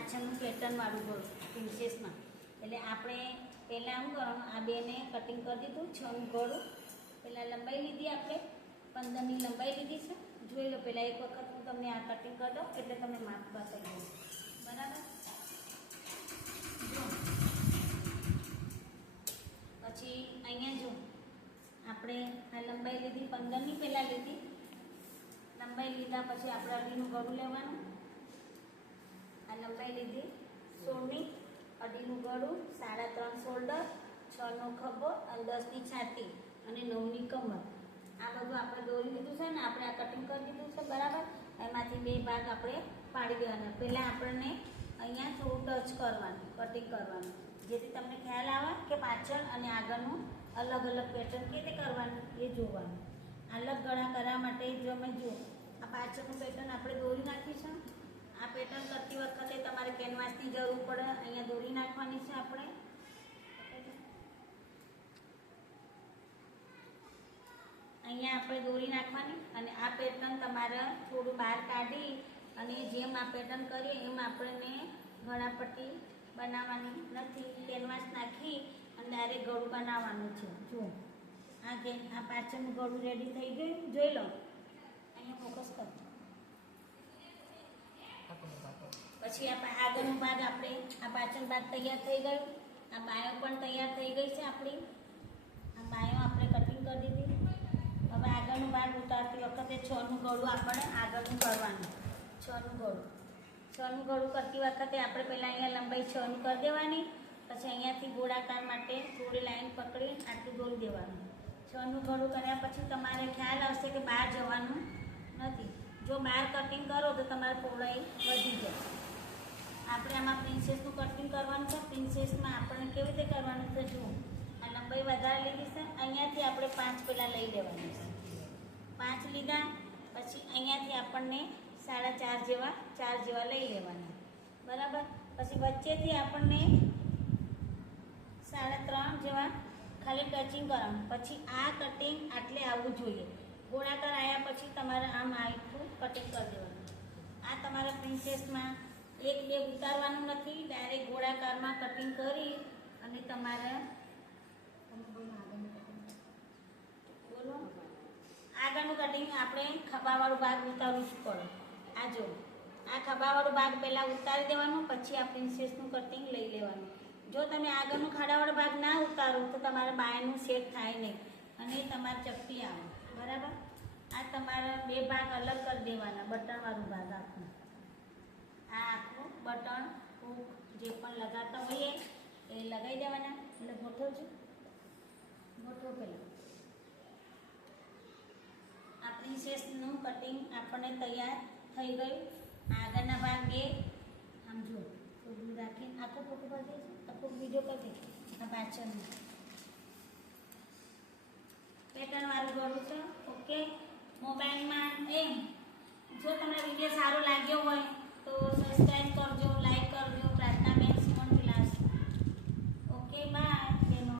પાછળનું પેટર્નવાળું ગળું પ્રિન્સેસમાં. એટલે આપણે પહેલાં શું કરવાનું, આ બેને કટિંગ કરી દીધું 6નું ગળું. પહેલાં લંબાઈ લીધી આપણે 15ની લંબાઈ લીધી છે. જોઈ લો પહેલાં એક વખત હું તમને આ કટિંગ કરી દઉં એટલે તમને માપ બતાવી દઉં. બરાબર. પછી અહીંયા જો આપણે આ લંબાઈ લીધી 15ની પહેલાં લીધી. લંબાઈ લીધા પછી આપણે અઢીનું ગળું લેવાનું. આ લંબાઈ લીધી 16ની, અઢીનું ગળું, 3.5 શોલ્ડર, 6નો ખભો અને 10ની છાતી અને 9ની કમર. આ બધું આપણે દોરી લીધું છે ને, આપણે આ કટિંગ કરી દીધું છે. બરાબર. એમાંથી બે ભાગ આપણે પાડી દેવાના. પહેલાં આપણને અહીંયા થોડું ટચ કરવાનું, કટિંગ કરવાનું, જેથી તમને ખ્યાલ આવે કે પાછળ અને આગળનું અલગ અલગ પેટર્ન કેવી રીતે કરવાનું એ જોવાનું. અલગ ગળા કરવા માટે જો અમે જુઓ, આ પાછળનું પેટર્ન આપણે દોરી નાખીશું. આ પેટર્ન કરતી વખતે તમારે કેનવાસની જરૂર પડે. અહીંયા દોરી નાખવાની છે આપણે. અહીંયા આપણે દોરી નાખવાની અને આ પેટર્ન તમારે થોડું બહાર કાઢી અને જેમ આ પેટર્ન કરીએ એમ આપણને ગળાપટ્ટી બનાવવાની નથી. કેનવાસ નાખી અને ડાયરેક્ટ ગળું બનાવવાનું છે. જુઓ આ પાછળનું ગળું રેડી થઈ ગયું. જોઈ લો. અહીંયા ફોકસ કરો. પછી આગળનો ભાગ આપણે આ પાછળ ભાગ તૈયાર થઈ ગયો. આ બાયો પણ તૈયાર થઈ ગઈ છે આપણી. આ બાયો આપણે કટિંગ કરી દીધી. હવે આગળનો ભાગ ઉતારતી વખતે 6નું ગળું આપણે આગળનું કરવાનું. 6નું ગળું કરતી વખતે આપણે પહેલાં અહીંયા લંબાઈ 6ની કરી દેવાની. પછી અહીંયાથી ગોળાકાર માટે થોડી લાઈન પકડી આટલું દોરી દેવાનું. 6નું ગળું કર્યા પછી તમારે ખ્યાલ આવશે કે બહાર જવાનું નથી. જો બહાર કટિંગ કરો તો તમારી પહોળાઈ વધી જાય. આપણે આમાં પ્રિન્સેસનું કટિંગ કરવાનું છે. પ્રિન્સેસમાં આપણે કેવી રીતે કરવાનું છે જુઓ. આ લંબાઈ વધારે લીધી છે. અહીંયાથી આપણે 5 પહેલાં લઈ લેવાની છે. 5 લીધા પછી અહીંયાથી આપણને 4.5 જેવા લઈ લેવાના. બરાબર. પછી વચ્ચેથી આપણને 3.5 જેવા ખાલી ટચિંગ કરવાનું. પછી આ કટિંગ આટલે આવવું જોઈએ. ગોળાકાર આવ્યા પછી તમારે આમ આટલું કટિંગ કરી દેવાનું. આ તમારા પ્રિન્સેસમાં 1-2 ઉતારવાનું નથી. ડાયરેક્ટ ગોળાકારમાં કટિંગ કરી અને તમારે બોલો આગળનું કટિંગ આપણે ખભાવાળું ભાગ ઉતારવું જ પડે. આ જો આ ખભાવાળું ભાગ પહેલાં ઉતારી દેવાનું. પછી આ પ્રિન્સેસનું કટિંગ લઈ લેવાનું. જો તમે આગળનું ખાડાવાળો ભાગ ના ઉતારો તો તમારા બાયનું સેટ થાય નહીં અને તમારે ચપટી આવે. બરાબર. આ તમારા 2 ભાગ અલગ કરી દેવાના. બટનવાળું ભાગ આખું, આ આખું બટન હૂક જે પણ લગાવતા હોઈએ એ લગાવી દેવાના. એટલે ગોઠવો પહેલાં. આ પ્રિન્સેસનું કટિંગ આપણને તૈયાર થઈ ગયું. આગળના ભાગ 2 આમ જુઓ થોડું રાખીને આખો ફોટો કરી દઈશું. આખો વિડીયો કરી દઈશું. આ પાછળનું પેટર્નવાળું ગળું છે. ઓકે. મોબાઈલમાં જો તમને વિડીયો સારો લાગ્યો હોય